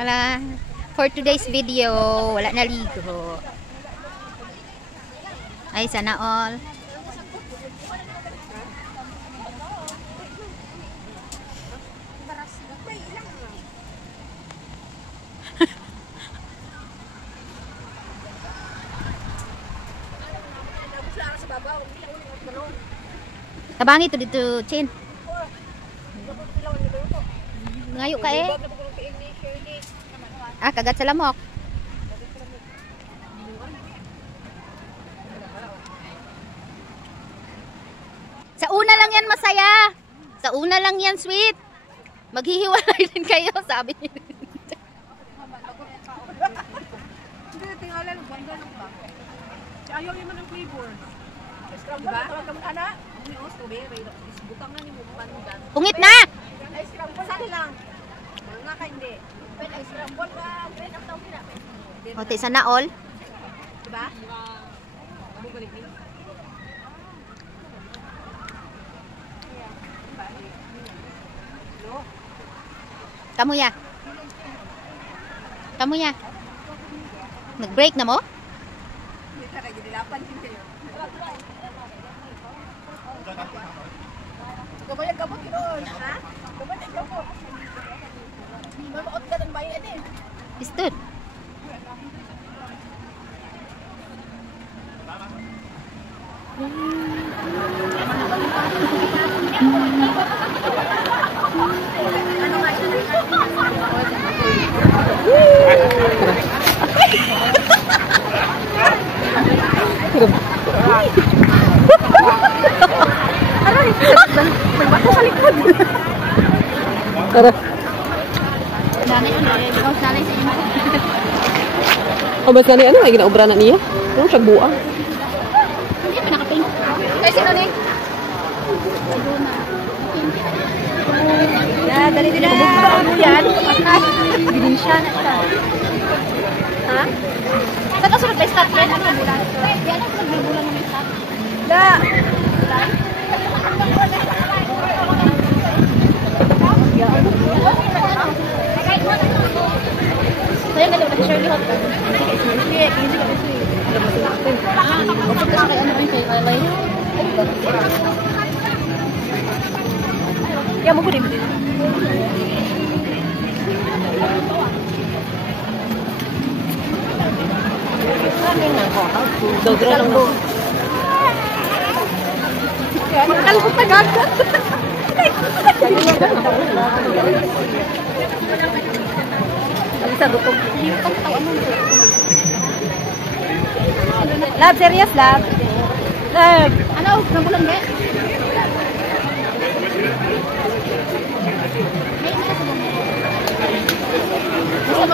Hala, for today's video, wala naligo. Ay, sana all. Tabangi to dito, Chin. Ngayo ka eh. Ah, kagat sa lamok. Sa una lang yan masaya. Sa una lang yan sweet. Maghihiwalay din kayo, sabi niya. Hindi, tingala ng banda ng ba? Ayaw naman ng flavor. Diba? Pungit na! O, tisa na all. Diba? Kamu ya. Kamu ya. Nag-break na mo? Kabayang gamot yun, ha? Kabayang gamot. Mamaot ka ng bayan eh. Istud. Magbato sa likod. Tara. Nanay, ikaw nanay sa inyo. O, mas nani, ano nga ginaobra na niya? Ano siya buang? Hindi pa nakaping. Kaya sino ni? Dali din na. Ano yan? Bilin siya na siya. Ha? Saan ka sunod ba start yan? Ano bulan? Yan ang nagbubulan mo may start. Da! Kaya nga daw Shirley Hot ka. Hindi, hindi ka kasi. Bakit ka kay ano rin kay Alay? Kaya mo ko din. Dodra lang mo. Magkalukot na gagat. Ano sa gutom? Lab, serious lab. Lab. Ano? Nabulan ba?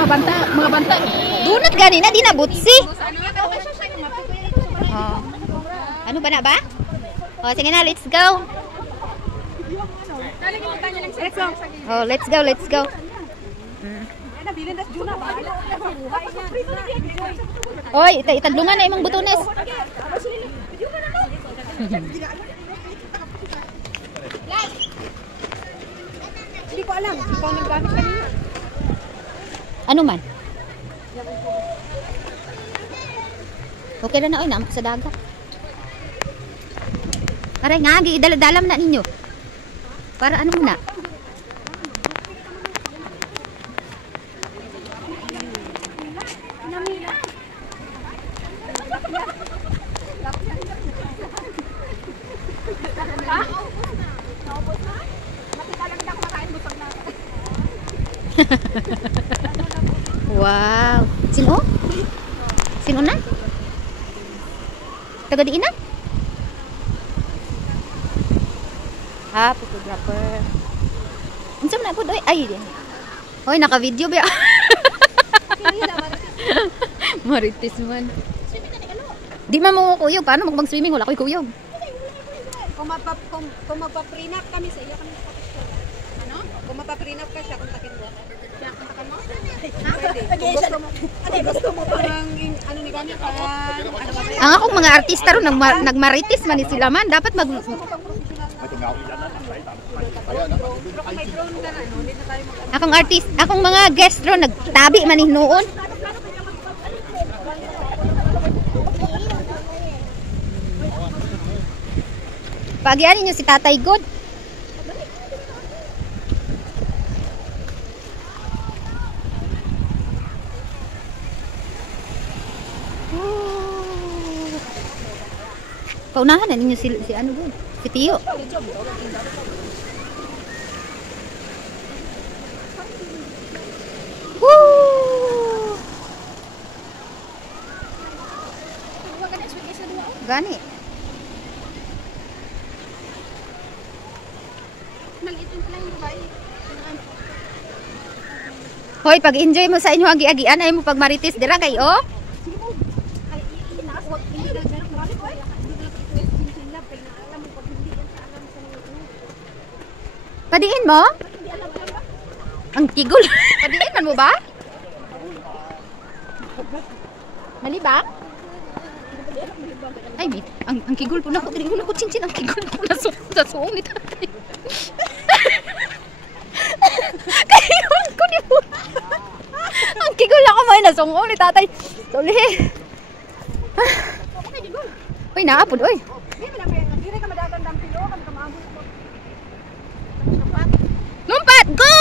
Basta mga banta. Dunat gani na, di na butsi. Oh. Ano ba na ba? Oh, sige na, let's go. Let's go. Oh, let's go, let's go. Nabilin das Juna ba? Oy, itadlungan na imong butones. Hindi ko alam. Ikaw naggamit kanina. Ano man? Okay na na, oy, namak sa dagat. Aray nga, idala-dalam na ninyo. Para ano muna? Wow. Sino? Sino na? Taga diin na? Ah, photographer. Unsa man na pud oy? Ay. Hoy, naka-video ba? Marites man. Di man mo kuyog, paano mag-swimming wala koy kuyog? Kung magpa-prenup kami sa iya kami. Ano? Kung magpa-prenup ka siya, kontakin mo. Siya, kontakin mo? Ha? Gusto mo parang ano ni kanya ka? Ang akong mga artista ron nagmarites man ni sila man, dapat mag Pero kung may drone ka na, no, hindi na tayo mag- Akong artist, akong mga guest ron nagtabi man ni noon. Pagyan ninyo si Tatay God. Paunahan na ninyo si ano God, si Tio. Woo! Gani. Hoy, pag-enjoy mo sa inyo agi-agian ay mo pag marites dira kay oh. Padiin mo? Ang tigol. Padiin man mo ba? Mali ba? Ay, mate. Ang kigol po na ko. Tingnan ko chinchin. Ang kigol po na suong ni tatay. Kailan ko ni po. Ang kigol ako may nasuong ni tatay. Tuloy. Uy, naapod. Uy. Hindi ka madagandang pilo, kami kamahon ko. Lumpat! Go!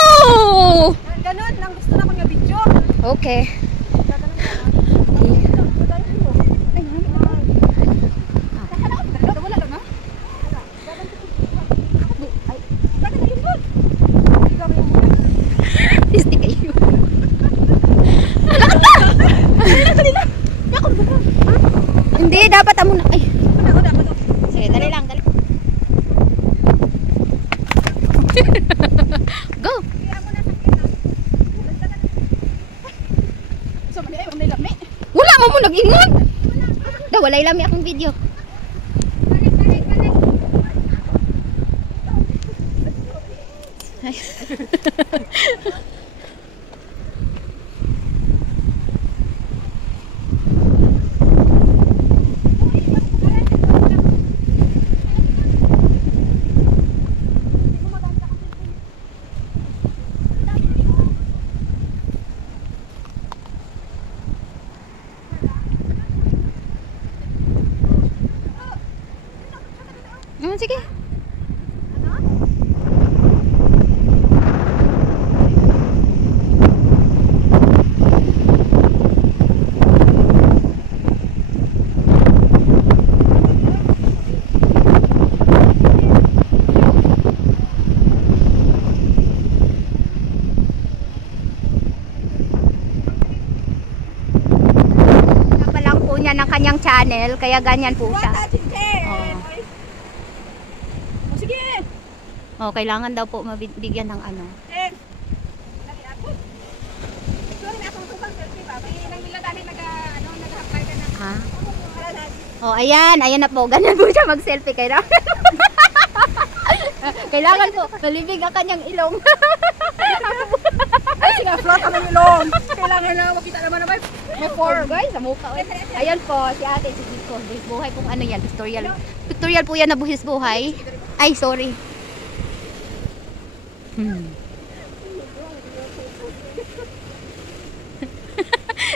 Ganun, lang gusto na ko nga video. Okay. Pisti kayo. Hindi, dapat amo na. Ay. Sige, dali lang, dali. Go! Wala mo mo nag-ingon! Daw, walay lami akong video. Ay. Sige. Napalang po niya ng kanyang channel, kaya ganyan po siya. Oh, kailangan daw po mabigyan ng ano. Ha? Oh, ayan na po. Ganyan po siya mag-selfie kay Ram. Kailangan po malibig ang kanyang ilong. Sige, float ang ilong. Kailangan na makita naman na may form. Guys, sa mukha. Ayan po, si ate, si Giko. Buhay pong ano yan, pictorial. Pictorial po yan na buhis buhay. Ay, sorry.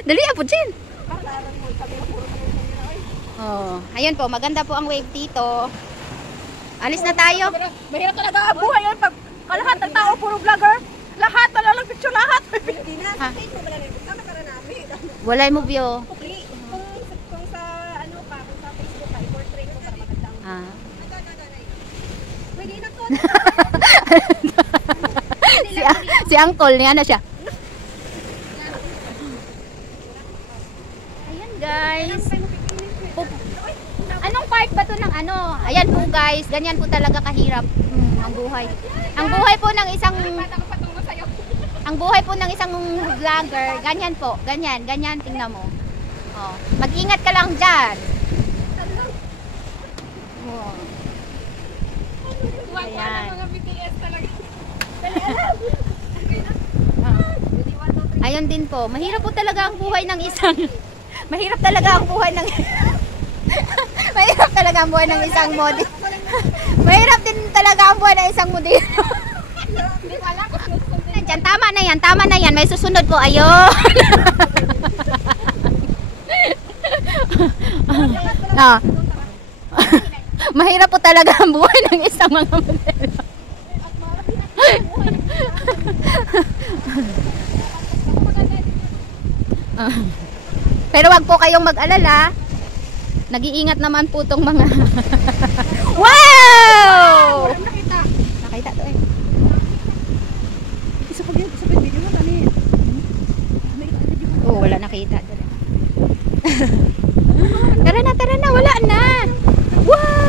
Dali po, Jen. Oh, ayan po, maganda po ang wave dito. Alis na tayo. Mahirap talaga ang buhay yan pag lahat ng tao puro vlogger. Lahat na lang picture lahat. Ha? Walay mo view. Kung sa ano pa, kung sa Facebook ay portrait ko para magandang. Ah. Pwede na to. Si Uncle niya na siya. Ayan guys. Anong part ba to ng ano? Ayan po guys, ganyan po talaga kahirap ang buhay. Ang buhay po ng isang vlogger, ganyan po, ganyan tingnan mo. Oh, mag-ingat ka lang diyan. Oh. Ayan. Ayun din po, mahirap po talaga ang buhay ng isang mahirap talaga ang buhay ng mahirap talaga ang buhay ng isang model. Mahirap din talaga ang buhay ng isang modelo. yan, tama na yan, tama na yan. May susunod po, ayun. Ah. Mahirap po talaga ang buhay ng isang mga modelo. Pero wag po kayong mag-alala. Nag-iingat naman po tong mga wow! Nakita to eh. Isa pa video mo kami. Oh, wala nakita. Tara na, wala na. Wow!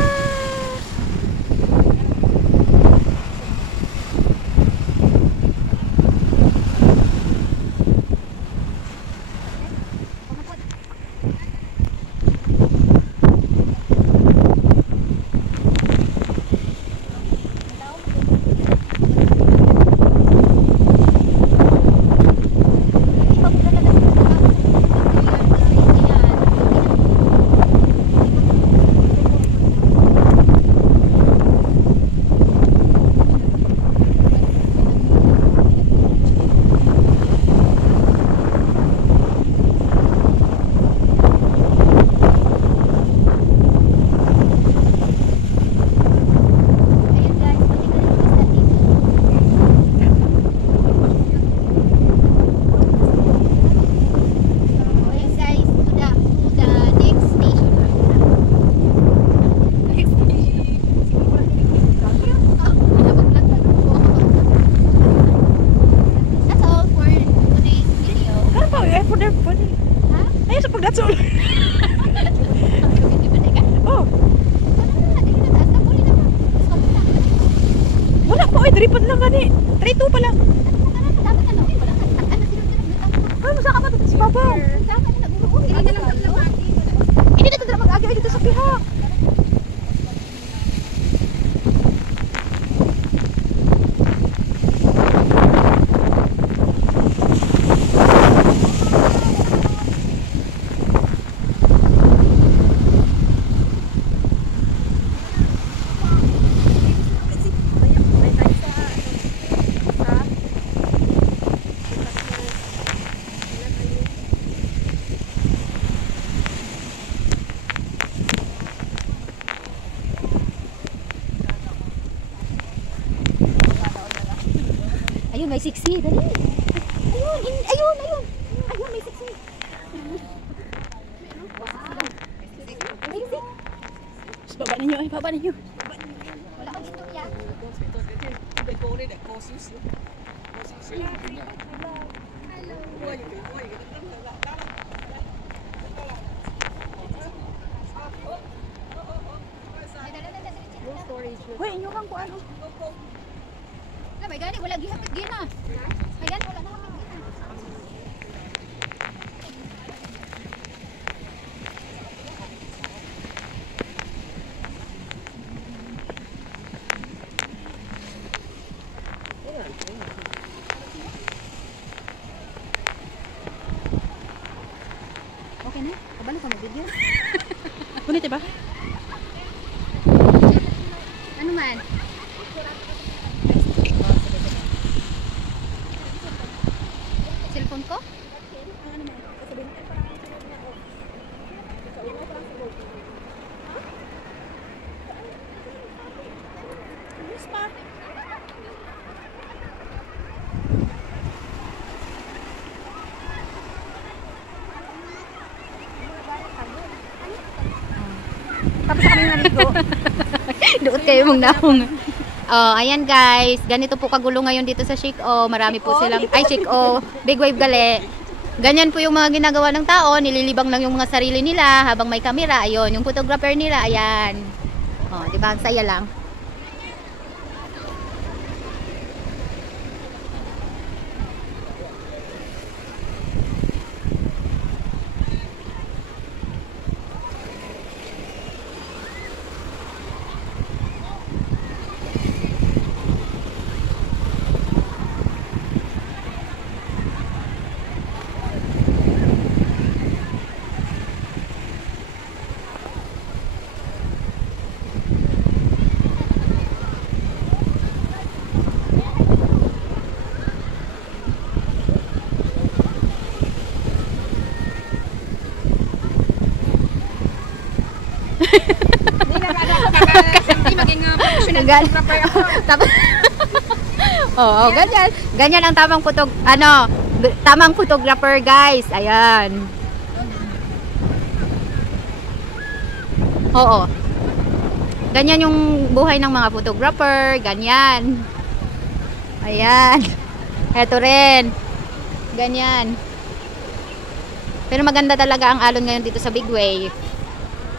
Tripod lang gani. 3-2 pa lang. Ano sa kapatid si Papa? Hindi na ito mag-agi dito sa pihak. Ayun, may siksi. Dali. Ayun. Ayun, may siksi. Baba ninyo, baba ninyo. Wala kang istorya. Hoy, inyo kang kuan. Wala, may gani. Wala gihapit gina. May gani, wala na hapit gina. Okay na? Kabalo ka mag-video? Kunit ba? Ano man? Cellphone ko? Tapos kami naligo. Doon kayo mong naong. Oh, ayan guys, ganito po kagulo ngayon dito sa Shiko. Marami po silang, ay Shiko, Big Wave gali. Ganyan po yung mga ginagawa ng tao, nililibang lang yung mga sarili nila habang may camera. Ayun, yung photographer nila, ayan. Oh, di ba? Ang saya lang. Hindi na hindi maging professional photographer ako. Tapos, oo, ganyan. Ganyan ang tamang tamang photographer, guys. Ayan. Oo. Ganyan yung buhay ng mga photographer. Ganyan. Ayan. Ito rin. Ganyan. Pero maganda talaga ang alon ngayon dito sa Big Wave.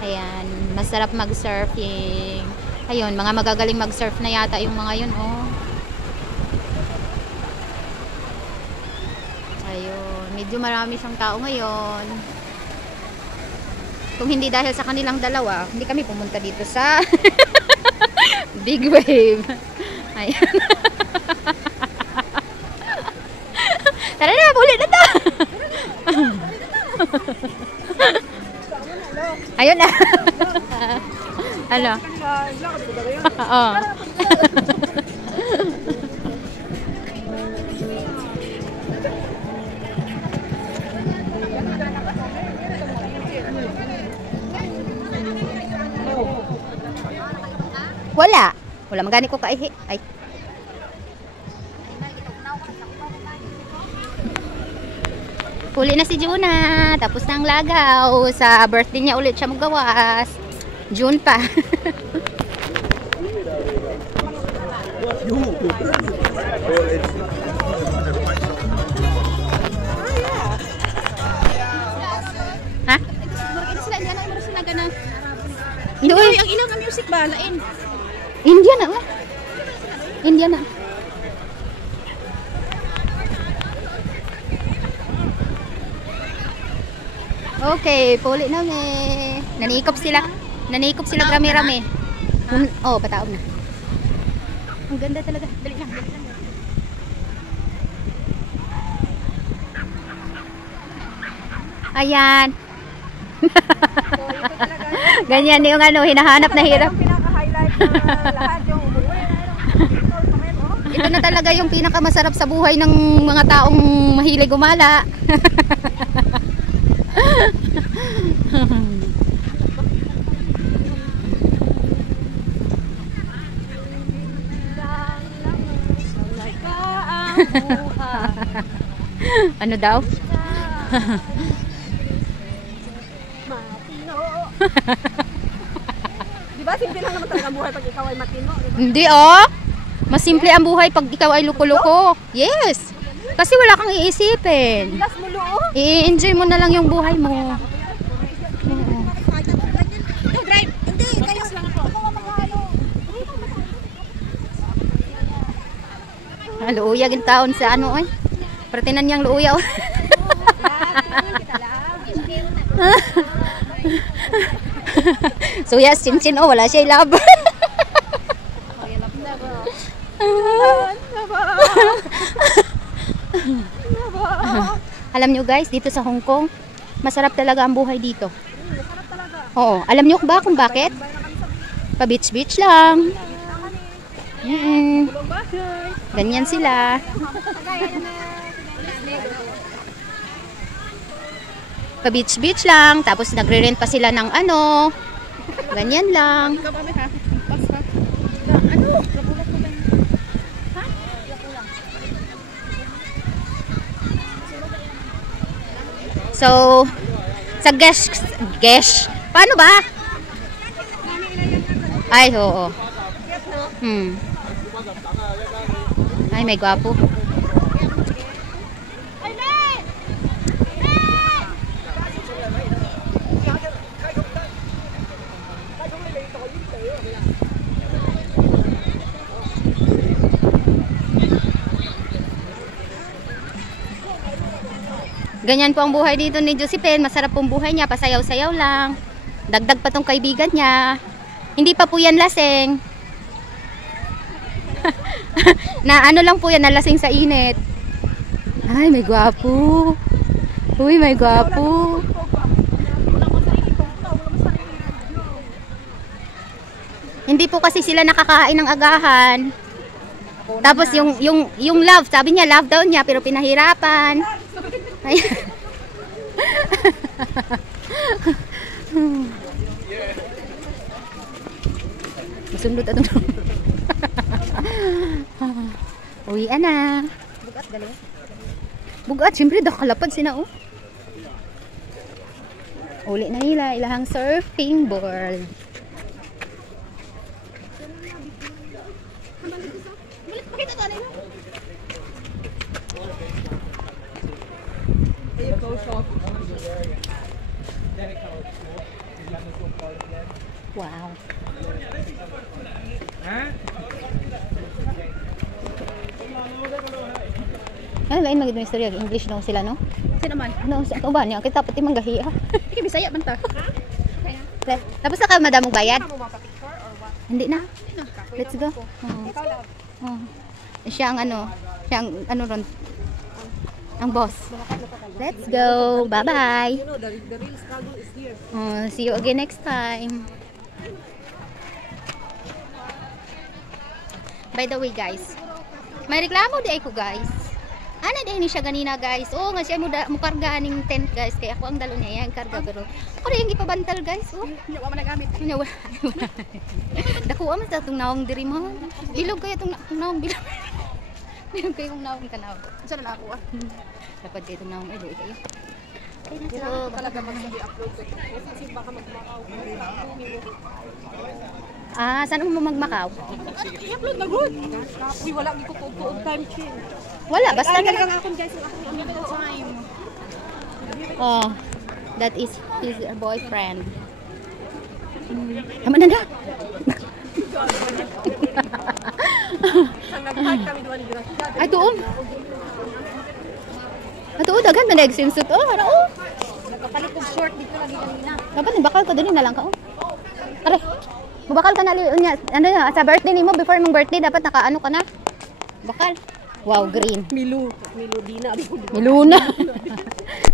Ayan. Masarap mag-surfing. Ayun, mga magagaling mag-surf na yata yung mga yun, oh. Ayun. Medyo marami siyang tao ngayon. Kung hindi dahil sa kanilang dalawa, hindi kami pumunta dito sa Big Wave. Ayan. Tara na, ulit na to. Ayun na. Ano? Oo. Wala. Wala magani ko kaihi. Ay. Huli na si Juna. Tapos na ang lagaw. Sa birthday niya ulit siya magawas. June pa. Ha? Hindi, ang ilang na music ba? Lain. India na. India na. Okay, puli na me. Nanikop sila. Nanikop sila rami-rami. Oh, pataog na. Ang ganda talaga. Dali lang, dali lang. Ayan. Ganyan yung hinahanap na hirap. Pinaka-highlight na lahat yung Ito na talaga yung pinakamasarap sa buhay ng mga taong mahilig gumala. Ano daw? matino. Diba, simple lang naman talaga ang buhay pag ikaw ay matino. Diba? Hindi oh. Mas simple ang buhay pag ikaw ay luko-luko. Yes. Kasi wala kang iisipin. Gas mo loo. I-enjoy mo na lang yung buhay mo. No, drive. Hindi, kayo lang ako. Luuyag yung taon sa ano eh. Partinan niyang luuyaw. Suya, cincin oh, wala siya ilab. Alam nyo guys, dito sa Hong Kong, masarap talaga ang buhay dito. Masarap talaga. Oo, alam nyo ba kung bakit? Pa beach-beach lang. Ganyan sila. Pa beach-beach lang, tapos nagre-rent pa sila ng ano. Ganyan lang. So, sa Gesh. Paano ba? Ay, oo. Ay, may gwapo. Ganyan po ang buhay dito ni Josephine. Masarap pong buhay niya. Pasayaw-sayaw lang. Dagdag pa tong kaibigan niya. Hindi pa po yan lasing. Na ano lang po yan, nalasing sa init. Ay, may gwapo. Uy, may gwapo. Hindi po kasi sila nakakain ng agahan. Tapos yung love, sabi niya love daw niya pero pinahirapan. Sundot atong uwi na. Bugat gali. Bugat, siyempre dakalapad sina oh. Uli na nila ilahang surfing board. Wow. Ano ba yung magiging istorya? English no sila no? Sino man? Ano sa ba niya? Kita pati manggahi ha. Iki Bisaya man ta. Tapos na ka madam bayad? Mo mapapicture or what? Hindi na. Let's go. Ikaw lang. Oh. Siya ang ano ron. Ang boss. Let's go. Bye-bye. You know, the real struggle is here. See you again next time. By the way, guys. May reklamo di ko, guys. Ano din siya ganina, guys. Oo, nga siya mo karga aning tent, guys. Kaya ako ang dalo niya yan karga pero ako rin yung ipabantal, guys. Oh. Hindi ko nagamit. Dakuha man sa itong nawang diri mo. Bilog kayo itong nawang bilog. Bilog kayo itong nawang tanaw. Saan na ako? Dapat kayo itong nawang ilo. Kayo. So, talaga mag-i-upload ko. Kasi baka magmakaw. Saan mo magmakaw? I-upload na good. Uy, wala ko tuog time chill. Wala, basta Kaya na. lang akong guys, ang aming time. Oh, that is his boyfriend. Tama na na. Ang nag-hike kami doon ni Gracia. Ay, tuon. Ay, tuon. Dagan na nag-swimsuit. Oh, ano oh. Nagpapalit kong short dito lagi kanina. Dapat bakal ka din na lang ka oh. Are. Mabakal ka na niya. Ano yan, sa birthday nimo before mong birthday dapat nakaano ka na. Bakal. Wow, green. Miludina. Miluna.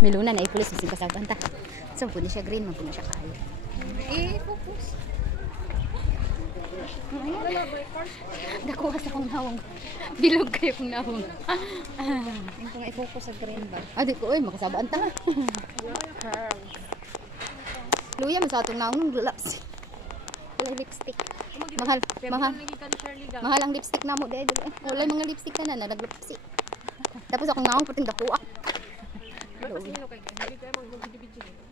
Miluna na ipulis bisig kasaban ta. So, pwede siya green, magpuno siya kayo. Focus. Nakuha sa kong nawang. Bilog kayo kong nawang. Kung i-focus sa green ba? Di ko, makasabaan ta. Luya, man sa atong nawang laps. Lipstick. Mahal, mahal. Mahal ang lipstick na mo. Wala mga lipstick na naglipstick. Tapos akong nawang pating dakuha. Kasi yun, okay. Hindi tayo mag-video-video.